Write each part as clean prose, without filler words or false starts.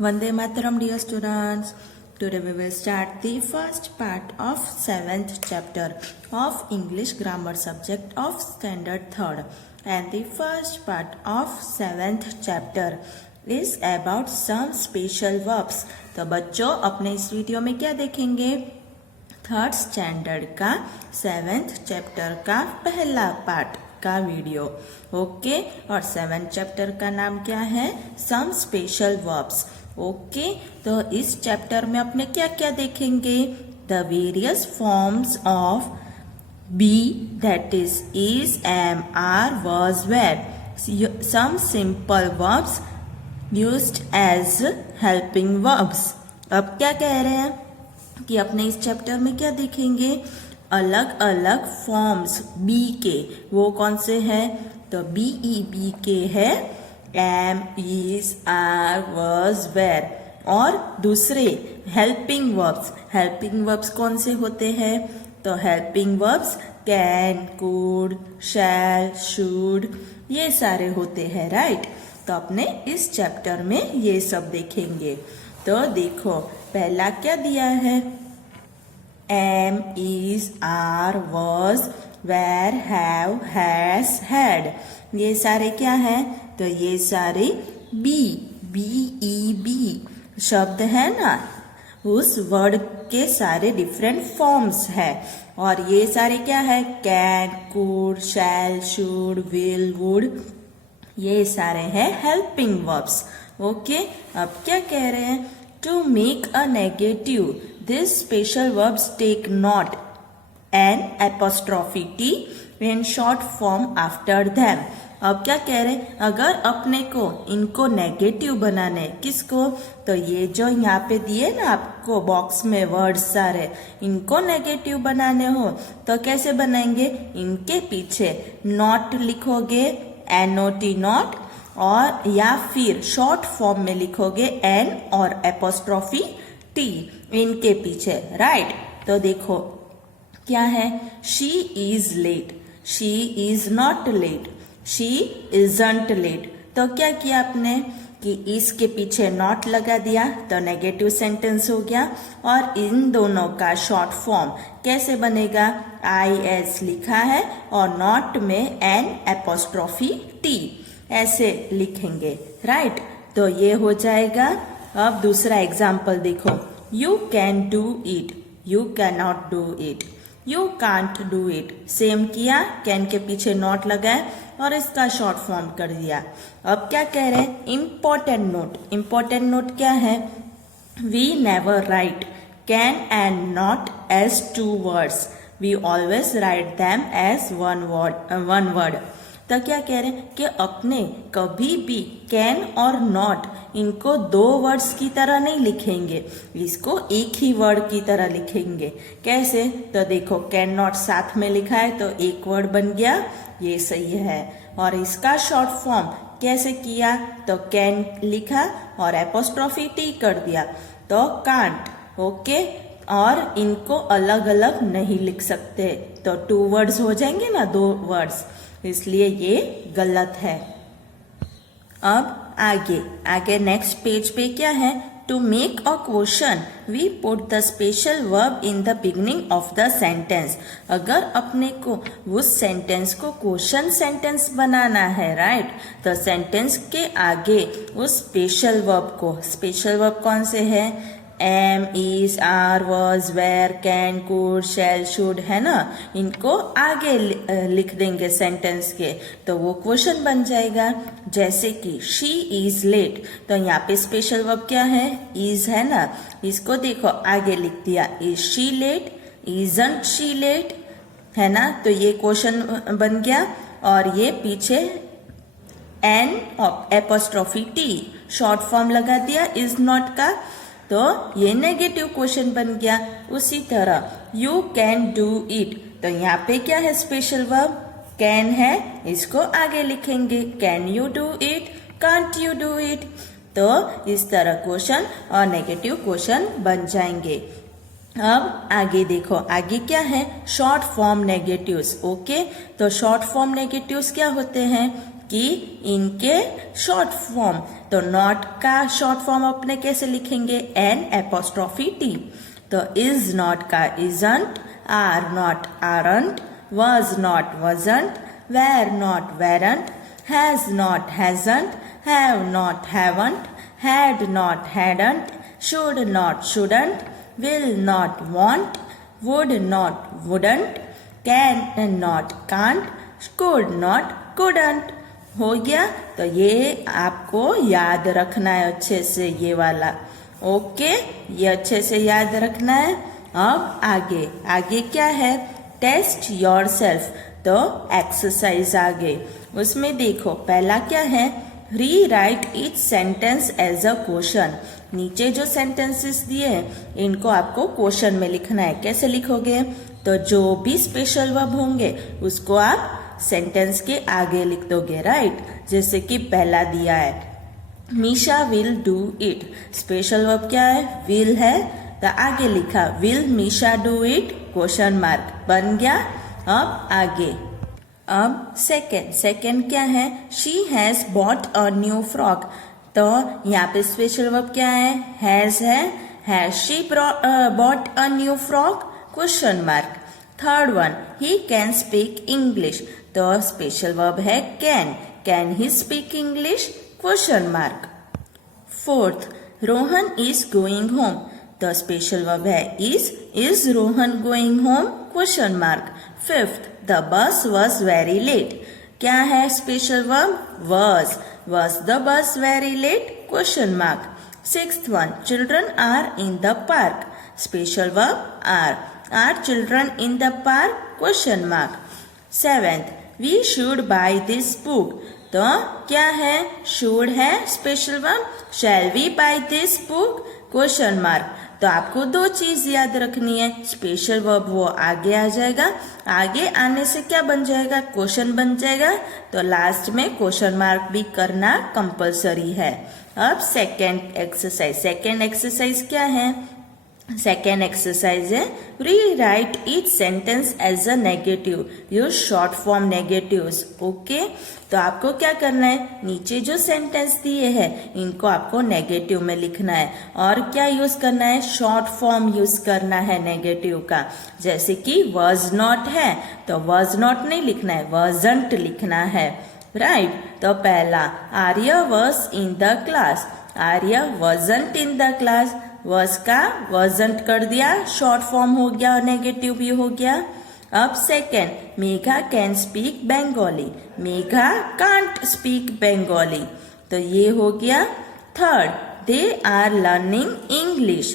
Vande Mataram, dear students. Today we will start the first part of 7th chapter of English grammar subject of standard 3rd. And the first part of 7th chapter is about some special verbs. तो बच्चों अपने इस video में क्या देखेंगे? 3rd standard का 7th chapter का पहला पार्ट का वीडियो. ओके और 7th चैप्टर का नाम क्या है? Some special verbs. ओके तो इस चैप्टर में अपने क्या क्या देखेंगे? The various forms of be, that is am, are, was, were. Some simple verbs used as helping verbs. अब क्या कह रहे हैं कि अपने इस चैप्टर में क्या देखेंगे? अलग अलग फॉर्म्स बी के. वो कौन से हैं? तो बी ई बी के है am, is, are, was, were. और दूसरे हेल्पिंग वर्ब्स. हेल्पिंग वर्ब्स कौन से होते हैं? तो helping verbs can, could, shall, should, ये सारे होते हैं. राइट. तो अपने इस चैप्टर में ये सब देखेंगे. तो देखो पहला क्या दिया है? Am, is, are, was, were, have, has, had. ये सारे क्या है? तो ये सारे बी, बी ई बी शब्द है ना, उस वर्ड के सारे डिफरेंट फॉर्म्स है. और ये सारे क्या है? Can, could, shall, should, will, would, ये सारे हैं हेल्पिंग वर्ब्स. ओके अब क्या कह रहे हैं? To make a negative, this special verbs take not an apostrophe T in short form after them. अब क्या कह रहे हैं? अगर अपने को इनको नेगेटिव बनाने, किसको? तो ये जो यहाँ पे दिए ना आपको बॉक्स में वर्ड्स सारे, इनको नेगेटिव बनाने हो तो कैसे बनाएंगे? इनके पीछे नॉट लिखोगे, NOT नॉट, और या फिर शॉर्ट फॉर्म में लिखोगे एन और एपोस्ट्रोफी टी इनके पीछे. राइट. तो देखो क्या है? She is late, she is not late, she isn't late. तो क्या किया आपने कि इसके पीछे नॉट लगा दिया तो नेगेटिव सेंटेंस हो गया. और इन दोनों का शॉर्ट फॉर्म कैसे बनेगा? IS लिखा है और नॉट में एन एपोस्ट्रोफी टी ऐसे लिखेंगे. राइट. तो ये हो जाएगा. अब दूसरा एग्जाम्पल देखो. You can do it, you can not do it, you can't do it. Same किया, कैन के पीछे नॉट लगाए और इसका शॉर्ट फॉर्म कर दिया. अब क्या कह रहे हैं? Important note. इम्पोर्टेंट नोट क्या है? We never write can and not as two words, we always write them as one word. तो क्या कह रहे हैं कि अपने कभी भी कैन और नॉट इनको दो वर्ड्स की तरह नहीं लिखेंगे, इसको एक ही वर्ड की तरह लिखेंगे. कैसे? तो देखो कैन नॉट साथ में लिखा है तो एक वर्ड बन गया, ये सही है. और इसका शॉर्ट फॉर्म कैसे किया? तो कैन लिखा और एपोस्ट्रोफी टी कर दिया तो कांट. ओके और इनको अलग अलग नहीं लिख सकते तो टू वर्ड्स हो जाएंगे ना, दो वर्ड्स, इसलिए ये गलत है. अब आगे नेक्स्ट पेज पे क्या है? To make a question we put the special verb in the beginning of the sentence. अगर अपने को उस सेंटेंस को क्वेश्चन सेंटेंस बनाना है, राइट, तो सेंटेंस के आगे उस स्पेशल वर्ब को, स्पेशल वर्ब कौन से है? Am, is, are, was, were, can, could, shall, should, है ना, इनको आगे लिख देंगे सेंटेंस के तो वो क्वेश्चन बन जाएगा. जैसे कि शी इज लेट, तो यहाँ पे स्पेशल वर्ब क्या है? इज है ना, इसको देखो आगे लिख दिया. Is she late, isn't she late, है ना, तो ये क्वेश्चन बन गया. और ये पीछे N apostrophe T short form लगा दिया इज नॉट का, तो ये नेगेटिव क्वेश्चन बन गया. उसी तरह यू कैन डू इट, तो यहाँ पे क्या है? स्पेशल वर्ब कैन है, इसको आगे लिखेंगे can you do it, can't you do it. तो इस तरह क्वेश्चन और नेगेटिव क्वेश्चन बन जाएंगे. अब आगे देखो, आगे क्या है? Short form negatives. ओके तो शॉर्ट फॉर्म नेगेटिव्स क्या होते हैं? कि इनके शॉर्ट फॉर्म, तो नॉट का शॉर्ट फॉर्म अपने कैसे लिखेंगे, एन एपोस्ट्रॉफी टी। तो इज नॉट का isn't, are not aren't, was not wasn't, were not weren't, has not hasn't, have not haven't, had not hadn't, should not shouldn't, will not want, would not wouldn't, can not can't, could not couldn't। हो गया। तो ये आपको याद रखना है अच्छे से, ये वाला। ओके, ये अच्छे से याद रखना है। अब आगे आगे क्या है, टेस्ट योर सेल्फ। तो एक्सरसाइज आ गई, उसमें देखो पहला क्या है, rewrite each sentence as a question. नीचे जो सेंटेंसेस दिए हैं इनको आपको क्वेश्चन में लिखना है। कैसे लिखोगे, तो जो भी स्पेशल वर्ब होंगे उसको आप सेंटेंस के आगे लिख दोगे, राइट। जैसे कि पहला दिया है, Misha will do it. Special verb क्या है, विल है, तो आगे लिखा will Misha do it, question mark बन गया। अब आगे, अब सेकेंड क्या है, she has bought a new frock. तो यहाँ पे स्पेशल वर्ब क्या है, has she bought a new frock, question mark. Third one, he can speak English. तो स्पेशल वर्ब है can he speak English, question mark. Fourth, Rohan is going home. तो special verb है is Rohan going home, question mark. Fifth, the bus was very late. क्या है special verb, was the bus very late, question mark. Sixth one, children are in the park. Special verb are children in the park, question mark. Seventh, we should buy this book. तो क्या है, should है special verb, shall we buy this book, question mark. तो आपको दो चीज याद रखनी है, स्पेशल वर्ब वो आगे आ जाएगा, आगे आने से क्या बन जाएगा, क्वेश्चन बन जाएगा। तो लास्ट में क्वेश्चन मार्क भी करना कंपलसरी है। अब सेकेंड एक्सरसाइज क्या है, सेकेंड एक्सरसाइज है, rewrite each sentence as a negative, use short form negatives. Okay, तो आपको क्या करना है, नीचे जो सेंटेंस दिए हैं इनको आपको नेगेटिव में लिखना है, और क्या यूज करना है, शॉर्ट फॉर्म यूज करना है नेगेटिव का। जैसे कि वॉज नॉट है तो वॉज नॉट नहीं लिखना है, वॉजंट लिखना है, राइट। तो पहला, Arya was in the class, Arya wasn't in the class, was का वॉजंट कर दिया, शॉर्ट फॉर्म हो गया और नेगेटिव भी हो गया। अब second, Megha can speak Bengali, Megha can't speak Bengali, तो ये हो गया। Third, they are learning English,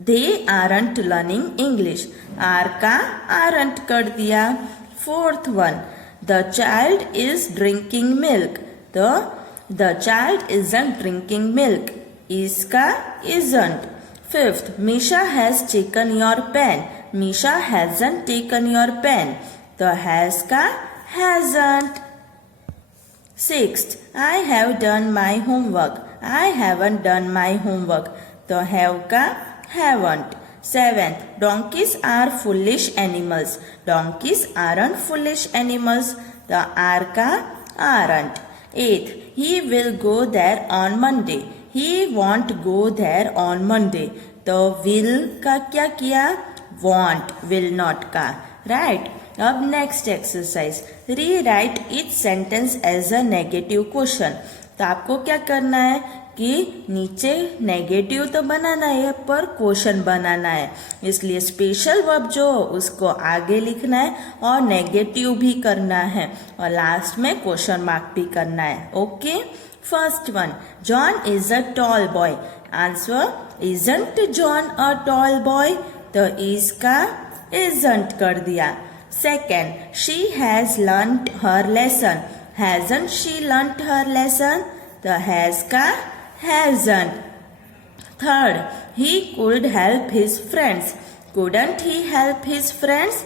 they aren't learning English, are का आरंट कर दिया। Fourth one, the child is drinking milk, तो the child isn't drinking milk, इसका isn't. Fifth, Misha has taken your pen, Misha hasn't taken your pen, तो has का hasn't. Sixth, I have done my homework, I haven't done my homework, तो have का haven't. Seventh, donkeys are foolish animals, donkeys aren't foolish animals, तो are का aren't. Eighth, he will go there on Monday, he won't go there on Monday, तो will का क्या किया, want, will not का, right। अब next exercise, rewrite each sentence as a negative question. तो आपको क्या करना है कि नीचे नेगेटिव तो बनाना है पर क्वेश्चन बनाना है, इसलिए स्पेशल वर्ब जो उसको आगे लिखना है और नेगेटिव भी करना है और लास्ट में क्वेश्चन मार्क भी करना है। Okay, first one, John is a tall boy, answer isn't John a tall boy, तो इसका इजंट कर दिया। Second, she has learned her lesson, hasn't she learned her lesson, तो हैज का hasn't. Third, he could help his friends, couldn't he help his friends,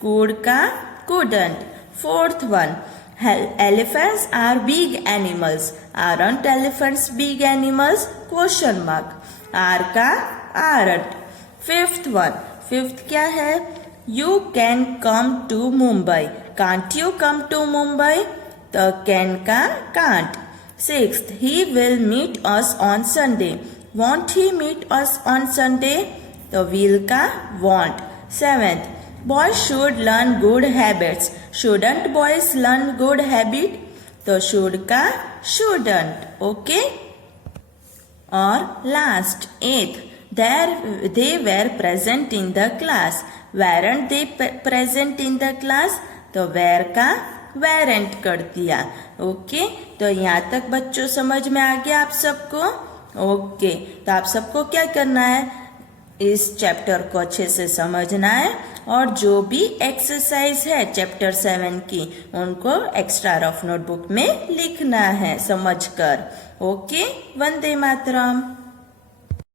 could का couldn't. Fourth one, elephants are big animals, aren't elephants big animals, question mark, are का aren't. Fifth one, fifth क्या है, you can come to Mumbai, can't you come to Mumbai, तो can का can't. 6th, he will meet us on Sunday. Won't he meet us on Sunday? तो will का want। 7th, boys should learn good habits. Shouldn't boys learn good habit? तो should का shouldn't। Okay. और last 8th, they were present in the class. Weren't they present in the class? तो were का weren't कर दिया। Okay, तो यहाँ तक बच्चों समझ में आ गया आप सबको? ओके, तो आप सबको क्या करना है, इस चैप्टर को अच्छे से समझना है और जो भी एक्सरसाइज है चैप्टर 7 की उनको एक्स्ट्रा रफ नोटबुक में लिखना है समझकर। ओके, वंदे मातरम।